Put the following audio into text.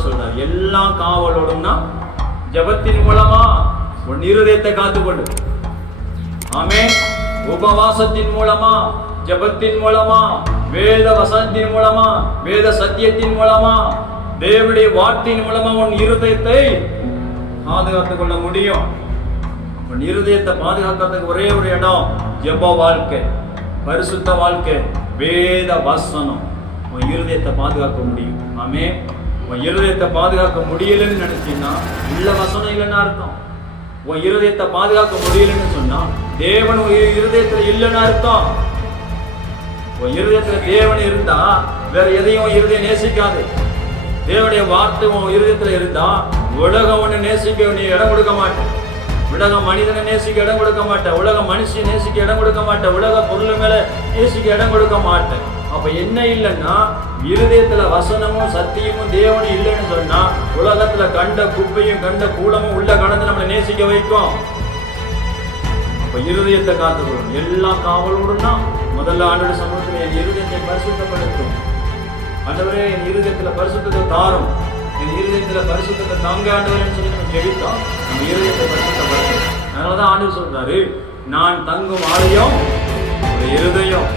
ஆண்டவர் சொல்றார் எல்லா காவலோடும்னா ஜெபத்தின் மூலமா உன் இருதயத்தை காத்துக்கொண்டு. ஆமே உபவாசத்தின் மூலமா ஜெபத்தின் மூலமா வேத வசனத்தின் மூலமா வேத சத்தியத்தின் மூலமா தேவனுடைய வார்த்தையின் மூலமா உன் இருதயத்தை பாதுகாத்துக் கொள்ள முடியும். உன் இருதயத்தை பாதுகாக்கிறதுக்கு ஒரே ஒரு இடம் ஜப வாழ்க்கை. பரிசுத்த வாழ்க்கை வேத வசனம். உன் இருதயத்தை பாதுகாக்க முடியும். ஆமே உன் இருதயத்தை பாதுகாக்க முடியலன்னு நினைச்சீங்கன்னா இல்லை வசனம் இல்லைன்னு அர்த்தம். உன் இருதயத்தை பாதுகாக்க முடியலன்னு சொன்னா தேவன் உன் இருதயத்துல இல்லைன்னு அர்த்தம். உன் இருதயத்துல தேவன் இருந்தா வேற எதையும் உன் இருதயம் நேசிக்காது. தேவனுடைய வார்த்தை உன் இருதயத்துல இருந்தா உலகம் ஒண்ணு நேசிக்க நீ இடம் கொடுக்க மாட்டேன். உலக மனிதனை நேசிக்க இடம் கொடுக்க மாட்டேன். உலக மனுஷன் நேசிக்க இடம் கொடுக்க மாட்டேன். உலக பொருள் மேல நேசிக்க இடம் கொடுக்க மாட்டேன். அப்போ என்ன இல்லைன்னா இருதயத்துல வசனமும் சத்தியமும் தேவனும் இல்லைன்னு சொன்னால் உலகத்தில் கண்ட குப்பையும் கண்ட கூலமும் உள்ள கடந்து நம்மளை நேசிக்க வைக்கும். அப்போ இருதயத்தை காத்துக்கொள்ளும் எல்லா காவலோடும்னா முதல்ல ஆண்டோட சமூகத்தில் என் இருதயத்தை பரிசுத்தப்படுத்தும். ஆண்டவரே என் இருதயத்தில் பரிசுத்தத்தை தாரும். என் இருதயத்தில் பரிசுத்தத்தை தாங்க ஆண்டவரேன்னு சொல்லி நம்ம ஜெபித்தோம். நம்ம இருதயத்தை பரிசுத்தப்படுத்தும். அதனாலதான் ஆண்டவர் சொல்கிறாரு நான் தங்கும் ஆலயம் ஒரு இருதயம்